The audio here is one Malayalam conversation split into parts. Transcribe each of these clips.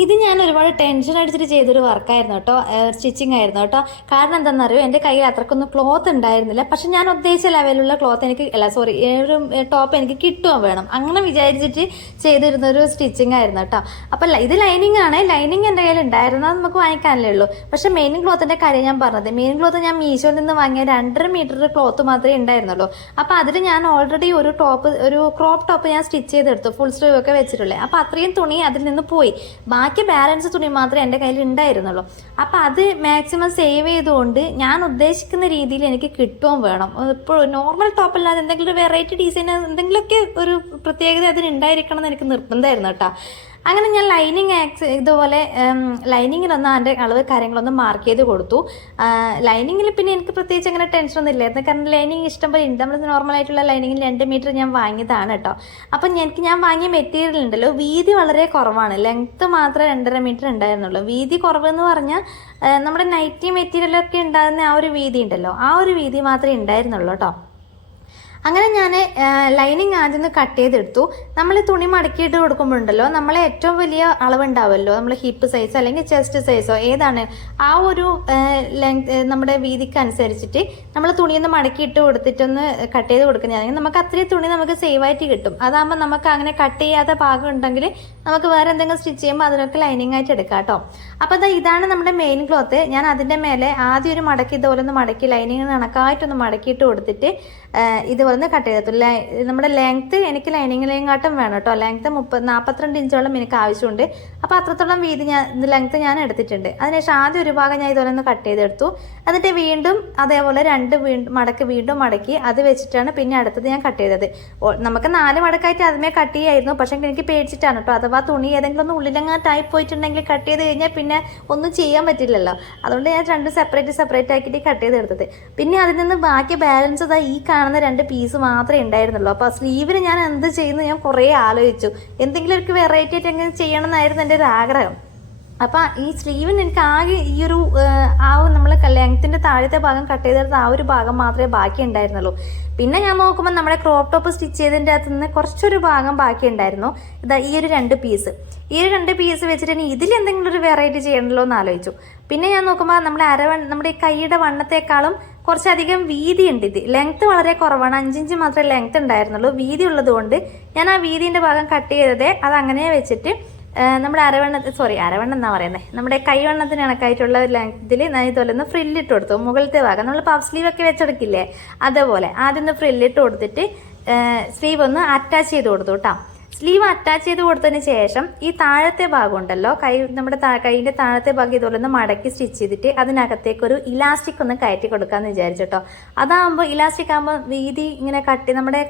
ഇത് ഞാൻ ഒരുപാട് ടെൻഷൻ അടിച്ചിട്ട് ചെയ്തൊരു വർക്കായിരുന്നു കേട്ടോ, സ്റ്റിച്ചിങ് ആയിരുന്നു കേട്ടോ. കാരണം എന്താണെന്നറിയോ, എൻ്റെ കയ്യിൽ അത്രക്കൊന്നും ക്ലോത്ത് ഉണ്ടായിരുന്നില്ല. പക്ഷെ ഞാൻ ഉദ്ദേശിച്ച ലെവലുള്ള ക്ലോത്ത് എനിക്ക് ഒരു ടോപ്പ് എനിക്ക് കിട്ടുകയും വേണം, അങ്ങനെ വിചാരിച്ചിട്ട് ചെയ്തിരുന്നൊരു സ്റ്റിച്ചിങ് ആയിരുന്നു കേട്ടോ. അപ്പം ഇത് ലൈനിങ് ആണ്, ലൈനിങ് എൻ്റെ കയ്യിൽ ഉണ്ടായിരുന്നത് നമുക്ക് വാങ്ങിക്കാനല്ലേ ഉള്ളൂ. പക്ഷെ മെയിൻ ക്ലോത്തിൻ്റെ കാര്യം ഞാൻ പറഞ്ഞത്, മെയിൻ ക്ലോത്ത് ഞാൻ മീഷോയിൽ നിന്ന് വാങ്ങിയ 2.5 മീറ്റർ ക്ലോത്ത് മാത്രമേ ഉണ്ടായിരുന്നുള്ളൂ. അപ്പം അതിൽ ഞാൻ ഓൾറെഡി ഒരു ക്രോപ്പ് ടോപ്പ് ഞാൻ സ്റ്റിച്ച് ചെയ്തെടുത്തു, ഫുൾ സ്ലീവ് ഒക്കെ വെച്ചിട്ടുള്ളത്. അപ്പം അത്രയും തുണി അതിൽ നിന്ന് പോയി, ബാക്കി ബാലൻസ് തുണി മാത്രമേ എൻ്റെ കയ്യിൽ ഉണ്ടായിരുന്നുള്ളൂ. അപ്പോൾ അത് മാക്സിമം സേവ് ചെയ്തുകൊണ്ട് ഞാൻ ഉദ്ദേശിക്കുന്ന രീതിയിൽ എനിക്ക് കിട്ടുകയും വേണം. ഇപ്പോൾ നോർമൽ ടോപ്പല്ലാതെ എന്തെങ്കിലും ഒരു വെറൈറ്റി ഡിസൈൻ, എന്തെങ്കിലുമൊക്കെ ഒരു പ്രത്യേകത അതിന് ഉണ്ടായിരിക്കണം എന്ന് എനിക്ക് നിർബന്ധമായിരുന്നു കേട്ടോ. അങ്ങനെ ഞാൻ ഇതുപോലെ ലൈനിങ്ങിലൊന്നും അതിൻ്റെ അളവ് കാര്യങ്ങളൊന്നും മാർക്ക് ചെയ്ത് കൊടുത്തു. ലൈനിങ്ങിൽ പിന്നെ എനിക്ക് പ്രത്യേകിച്ച് അങ്ങനെ ടെൻഷനൊന്നും ഇല്ലായിരുന്നു, കാരണം ലൈനിങ് ഇഷ്ടംപോലെ ഉണ്ട്. നമ്മൾ നോർമലായിട്ടുള്ള ലൈനിങ്ങിൽ 2 മീറ്റർ ഞാൻ വാങ്ങിയതാണ് കേട്ടോ. അപ്പം ഞാൻ വാങ്ങിയ മെറ്റീരിയൽ ഉണ്ടല്ലോ, വീതി വളരെ കുറവാണ്, ലെങ്ത്ത് മാത്രമേ 2.5 മീറ്റർ ഉണ്ടായിരുന്നുള്ളൂ. വീതി കുറവെന്ന് പറഞ്ഞാൽ നമ്മുടെ നൈറ്റി മെറ്റീരിയലൊക്കെ ഉണ്ടാകുന്ന ആ ഒരു വീതി ഉണ്ടല്ലോ, ആ ഒരു വീതി മാത്രമേ ഉണ്ടായിരുന്നുള്ളൂ കേട്ടോ. അങ്ങനെ ഞാൻ ലൈനിങ് ആദ്യം കട്ട് ചെയ്തെടുത്തു. നമ്മൾ തുണി മടക്കിയിട്ട് കൊടുക്കുമ്പോഴുണ്ടല്ലോ, നമ്മളെ ഏറ്റവും വലിയ അളവുണ്ടാവുമല്ലോ, നമ്മൾ ഹിപ്പ് സൈസ് അല്ലെങ്കിൽ ചെസ്റ്റ് സൈസോ ഏതാണ്, ആ ഒരു ലെങ്ത് നമ്മുടെ വീതിക്ക് അനുസരിച്ചിട്ട് നമ്മൾ തുണിയൊന്ന് മടക്കിയിട്ട് കൊടുത്തിട്ടൊന്ന് കട്ട് ചെയ്ത് കൊടുക്കുന്നതാണെങ്കിൽ നമുക്ക് അത്രയും തുണി നമുക്ക് സേവായിട്ട് കിട്ടും. അതാകുമ്പോൾ നമുക്ക് അങ്ങനെ കട്ട് ചെയ്യാത്ത ഭാഗം ഉണ്ടെങ്കിൽ നമുക്ക് വേറെ എന്തെങ്കിലും സ്റ്റിച്ച് ചെയ്യുമ്പോൾ അതിനൊക്കെ ലൈനിങ് ആയിട്ട് എടുക്കാം കേട്ടോ. അപ്പോൾ ഇതാണ് നമ്മുടെ മെയിൻ ക്ലോത്ത്. ഞാൻ അതിൻ്റെ മേലെ ആദ്യം ഒരു മടക്കി ഇതുപോലെ ഒന്ന് മടക്കി ലൈനിങ് കണക്കായിട്ടൊന്ന് മടക്കിയിട്ട് കൊടുത്തിട്ട് ഇതുപോലെ ഒന്ന് കട്ട് ചെയ്തെടുത്തു. നമ്മുടെ ലെങ്ത്ത് എനിക്ക് ലൈനിങ്ങിലേക്കാട്ടും വേണം കേട്ടോ. ലെങ്ത്ത് 42 ഇഞ്ചോളം എനിക്ക് ആവശ്യമുണ്ട്. അപ്പോൾ അത്രത്തോളം ലെങ്ത്ത് ഞാൻ എടുത്തിട്ടുണ്ട്. അതിനുശേഷം ആദ്യം ഒരു ഭാഗം ഞാൻ ഇതുപോലെ ഒന്ന് കട്ട് ചെയ്തെടുത്തു. എന്നിട്ട് വീണ്ടും അതേപോലെ 2 മടക്ക് വീണ്ടും മടക്കി അത് വെച്ചിട്ടാണ് പിന്നെ അടുത്തത് ഞാൻ കട്ട് ചെയ്തത്. നമുക്ക് 4 മടക്കായിട്ട് അതിമേ കട്ട് ചെയ്യായിരുന്നു, പക്ഷേ എനിക്ക് പേടിച്ചിട്ടാണ് കേട്ടോ. അഥവാ തുണി ഏതെങ്കിലും ഒന്ന് ഉള്ളിലങ്ങാട്ടായി പോയിട്ടുണ്ടെങ്കിൽ കട്ട് ചെയ്ത് കഴിഞ്ഞാൽ പിന്നെ ഒന്നും ചെയ്യാൻ പറ്റില്ലല്ലോ. അതുകൊണ്ട് ഞാൻ 2 സെപ്പറേറ്റ് ആക്കിയിട്ട് കട്ട് ചെയ്തെടുത്തത്. പിന്നെ അതിൽ നിന്ന് ബാക്കി ബാലൻസ് ഈ കാണുന്ന 2 പീസ് മാത്രമേ ഉണ്ടായിരുന്നുള്ളൂ. അപ്പോൾ സ്ലീവിന് ഞാൻ എന്ത് ചെയ്യുന്നു ഞാൻ കുറേ ആലോചിച്ചു. എന്തെങ്കിലും ഒരു വെറൈറ്റി ആയിട്ട് എങ്ങനെ ചെയ്യണം എന്നായിരുന്നു എൻ്റെ ഒരു ആഗ്രഹം. അപ്പം ഈ സ്ലീവിന് എനിക്ക് ആകെ ഈ ഒരു നമ്മൾ ലെങ്ത്തിൻ്റെ താഴത്തെ ഭാഗം കട്ട് ചെയ്തെടുത്ത ആ ഒരു ഭാഗം മാത്രമേ ബാക്കി ഉണ്ടായിരുന്നുള്ളൂ. പിന്നെ ഞാൻ നോക്കുമ്പോൾ നമ്മുടെ ക്രോപ്പ് ടോപ്പ് സ്റ്റിച്ച് ചെയ്തതിൻ്റെ അകത്ത് നിന്ന് കുറച്ചൊരു ഭാഗം ബാക്കി ഉണ്ടായിരുന്നു. ഈ ഒരു 2 പീസ് വെച്ചിട്ട് ഇനി ഇതിലെന്തെങ്കിലും ഒരു വെറൈറ്റി ചെയ്യണമല്ലോ എന്ന് ആലോചിച്ചു. പിന്നെ ഞാൻ നോക്കുമ്പോൾ നമ്മുടെ ഈ കൈയുടെ വണ്ണത്തേക്കാളും കുറച്ചധികം വീതി ഉണ്ട്. ഇത് ലെങ്ത്ത് വളരെ കുറവാണ്, 5 ഇഞ്ച് മാത്രമേ ലെങ്ത്ത് ഉണ്ടായിരുന്നുള്ളൂ. വീതി ഉള്ളത് കൊണ്ട് ഞാൻ ആ വീതിൻ്റെ ഭാഗം കട്ട് ചെയ്തത് അത് അങ്ങനെ വെച്ചിട്ട് നമ്മുടെ അരവണ്ണം എന്നാ പറയുന്നത്, നമ്മുടെ കൈവണ്ണത്തിന് കണക്കായിട്ടുള്ള ലെങ്ത്തിൽ ഞാൻ ഇതുപോലെ ഒന്ന് ഫ്രില്ലിട്ട് കൊടുത്തു. മുകളിലത്തെ ഭാഗം നമ്മൾ പഫ് സ്ലീവ് ഒക്കെ വെച്ചെടുക്കില്ലേ, അതേപോലെ ആദ്യം ഒന്ന് ഫ്രില്ലിട്ട് കൊടുത്തിട്ട് സ്ലീവ് ഒന്ന് അറ്റാച്ച് ചെയ്ത് കൊടുത്തു കേട്ടോ. സ്ലീവ് അറ്റാച്ച് ചെയ്ത് കൊടുത്തതിന് ശേഷം ഈ താഴത്തെ ഭാഗം ഉണ്ടല്ലോ, നമ്മുടെ കൈയിൻ്റെ താഴത്തെ ഭാഗം ഇതുപോലെ ഒന്ന് മടക്കി സ്റ്റിച്ച് ചെയ്തിട്ട് അതിനകത്തേക്കൊരു ഇലാസ്റ്റിക് ഒന്ന് കയറ്റി കൊടുക്കാമെന്ന് വിചാരിച്ചു കേട്ടോ. അതാകുമ്പോൾ ഇലാസ്റ്റിക് ആകുമ്പോൾ വീതി ഇങ്ങനെ നമ്മുടെ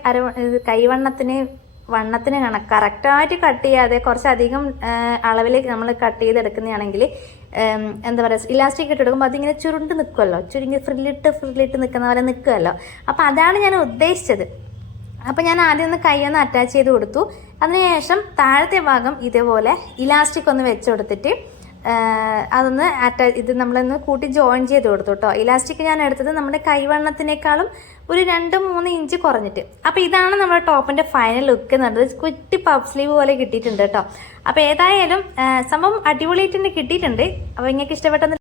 വണ്ണത്തിന് കറക്റ്റായിട്ട് കട്ട് ചെയ്യാതെ കുറച്ചധികം അളവിൽ നമ്മൾ കട്ട് ചെയ്തെടുക്കുന്നതാണെങ്കിൽ എന്താ പറയുക, ഇലാസ്റ്റിക് ഇട്ട് എടുക്കുമ്പോൾ അതിങ്ങനെ ചുരുണ്ട് നിൽക്കുമല്ലോ, ചുരുങ്ങി ഫ്രില്ലിട്ട് നിൽക്കുന്ന പോലെ നിൽക്കുമല്ലോ. അപ്പോൾ അതാണ് ഞാൻ ഉദ്ദേശിച്ചത്. അപ്പോൾ ഞാൻ ആദ്യം ഒന്ന് കൈയൊന്ന് അറ്റാച്ച് ചെയ്ത് കൊടുത്തു. അതിനുശേഷം താഴത്തെ ഭാഗം ഇതേപോലെ ഇലാസ്റ്റിക് ഒന്ന് വെച്ച് കൊടുത്തിട്ട് ഇത് നമ്മളൊന്ന് കൂട്ടി ജോയിൻ ചെയ്ത് കൊടുത്തു കേട്ടോ. ഇലാസ്റ്റിക് ഞാൻ എടുത്തത് നമ്മുടെ കൈവണ്ണത്തിനേക്കാളും ഒരു 2-3 ഇഞ്ച് കുറഞ്ഞിട്ട്. അപ്പോൾ ഇതാണ് നമ്മുടെ ടോപ്പിൻ്റെ ഫൈനൽ ലുക്ക് എന്ന് പറയുന്നത്. കുറ്റി പഫ് സ്ലീവ് പോലെ കിട്ടിയിട്ടുണ്ട് കേട്ടോ. അപ്പോൾ ഏതായാലും സംഭവം അടിപൊളിയായിട്ട് തന്നെ കിട്ടിയിട്ടുണ്ട്. അപ്പോൾ നിങ്ങൾക്ക് ഇഷ്ടപ്പെട്ടെന്ന്